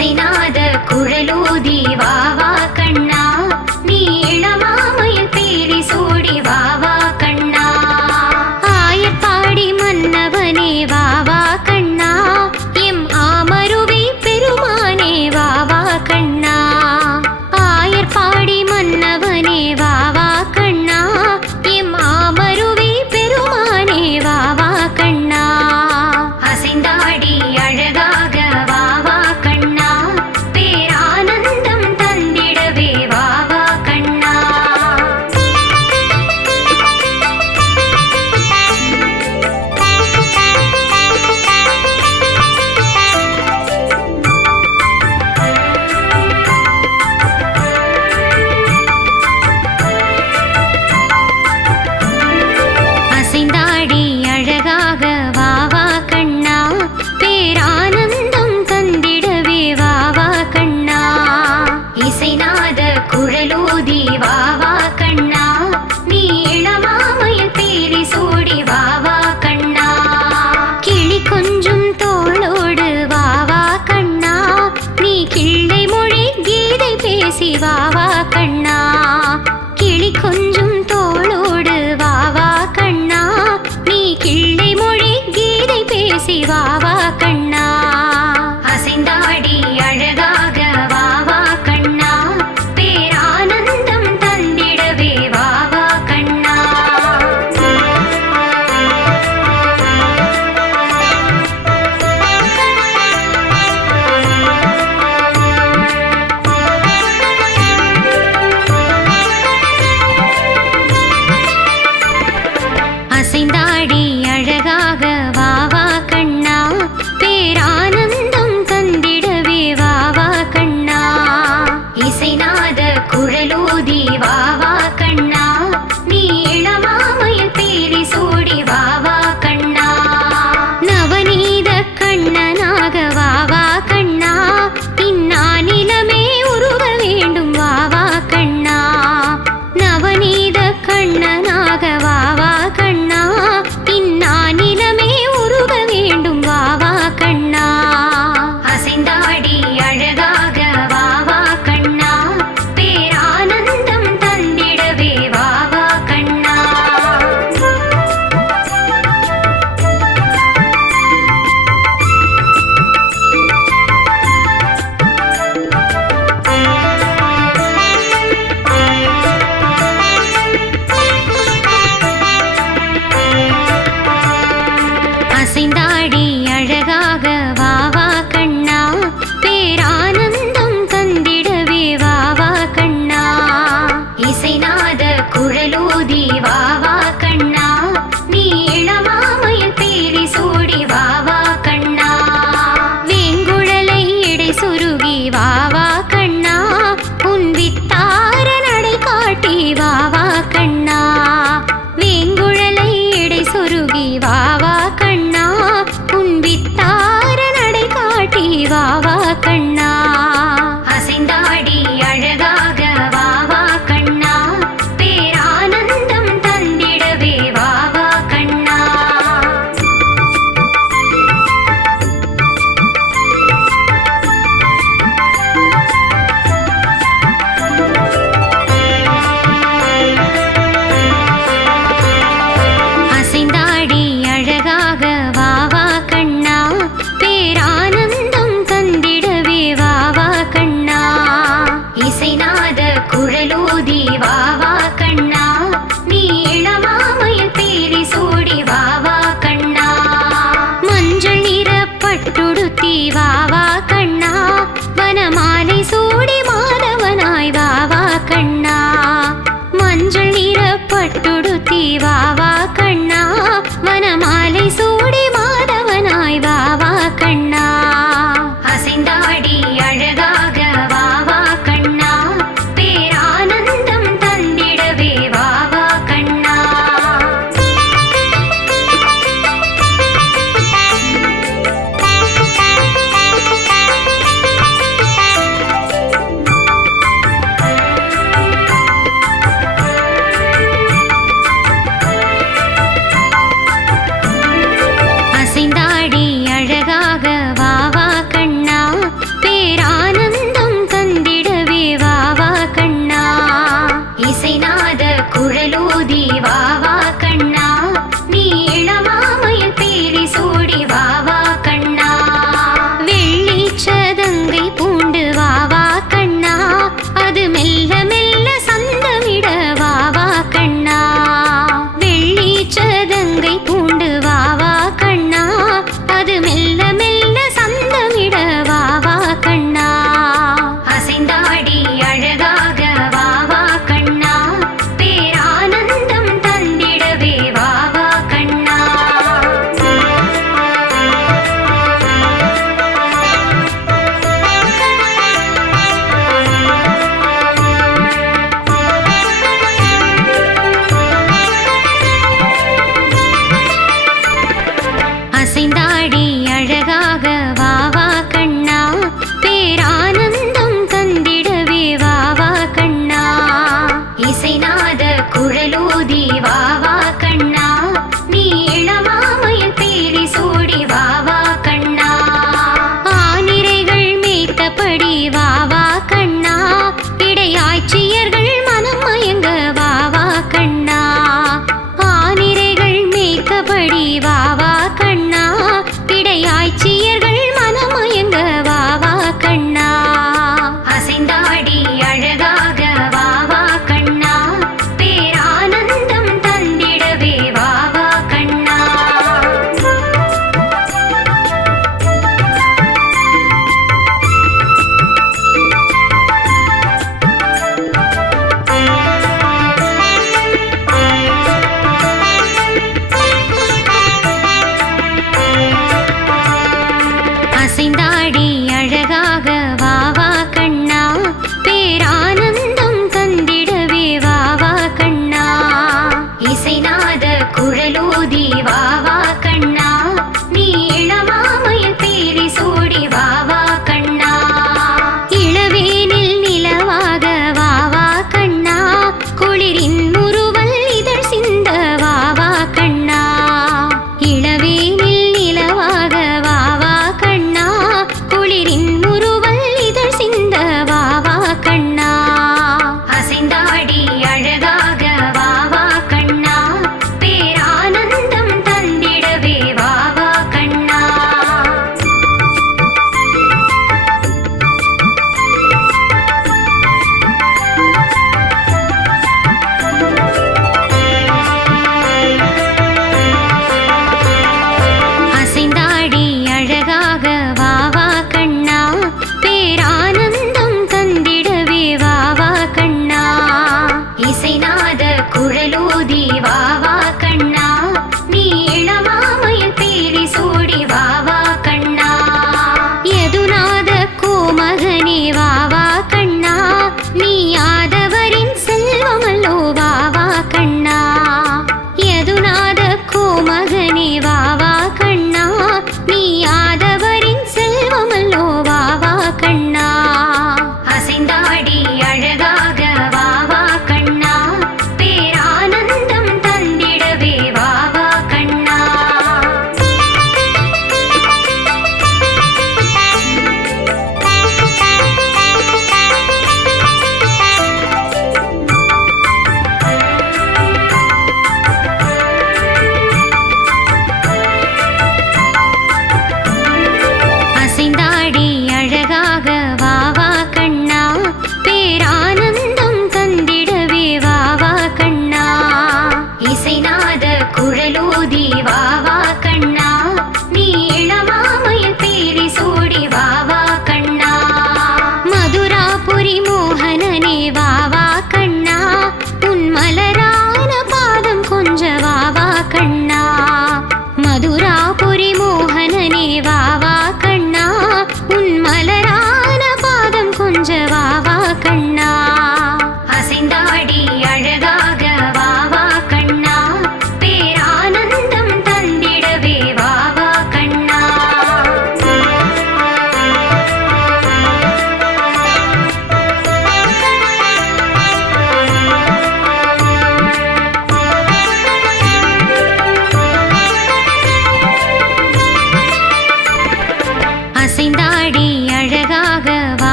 இசைநாத குழலூதி வா வா கண்ணா, நீ இளமாமையில் பேரி சூடி வா வா கண்ணா. ஆயர்பாடி மன்னவனே வா வா கண்ணா, எம் ஆமருவி பெருமானே வா வா கண்ணா. ஆயர்பாடி மன்னவனே வா வா கண்ணா, எம் ஆமருவி பெருமானே வா வா கண்ணா. அசைந்தாடி அழகாக வா வா கண்ணா, பேரானந்தம் தந்திடவே வா வா கண்ணா. அசைந்தாடி அழகாக வா வா கண்ணா, பேரானந்தம் தந்திடவே வா வா கண்ணா. இசைநாத குழலூதி வா வா கண்ணா, நீ இளமாமையில் பேரி சூடி வா வா கண்ணா. கிளி கொஞ்சும் தோளோடு வா வா கண்ணா, நீ கிள்ளை மொழி கீதை பேசி வா வா கண்ணா. கிளி கொஞ்சும் தோளோடு வா வா கண்ணா, நீ கிள்ளை மொழி கீதை பேசி வா வா கண்ணா. அசைந்தாடி அழகாக வா வா கண்ணா, பேரானந்தம் தந்திடவே வா வா கண்ணா. அசைந்தாடி அழகாக வா வா கண்ணா, பேரானந்தம் தந்திடவே வா வா கண்ணா. இசைநாத குழலூதி வா வா கண்ணா, நீ இளமாமையில் பேரி சூடி வா வா கண்ணா. நவநீத கண்ணனாக வா வா கண்ணா, இந்நானிலமே உருக வேண்டும் வா வா கண்ணா. நவநீத கண்ணனாக வா வா கண்ணா, இந்நானிலமே உருக வேண்டும் வா வா கண்ணா. அசைந்தாடி அழகாக வா வா கண்ணா, பேரானந்தம் தந்திடவே வா வா கண்ணா. அசைந்தாடி அழகாக வா வா கண்ணா, பேரானந்தம் தந்திடவே வா வா கண்ணா. இசைநாத குழலூதி வா வா கண்ணா, நீ இளமாமையில் பேரி சூடி வா வா கண்ணா. வேங்குழலை இடை சுருகி வா வா கண்ணா, உன் வித்தார நடை காட்டி வா வா கண்ணா. வேங்குழலை இடை சுருகி வா வா கண்ணா, உன் வித்தார நடை காட்டி வா வா கண்ணா. அசைந்தாடி அழகாக வா வா கண்ணா, பேரானந்தம் தந்திடவே வா வா கண்ணா.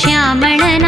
ஷியாமளனா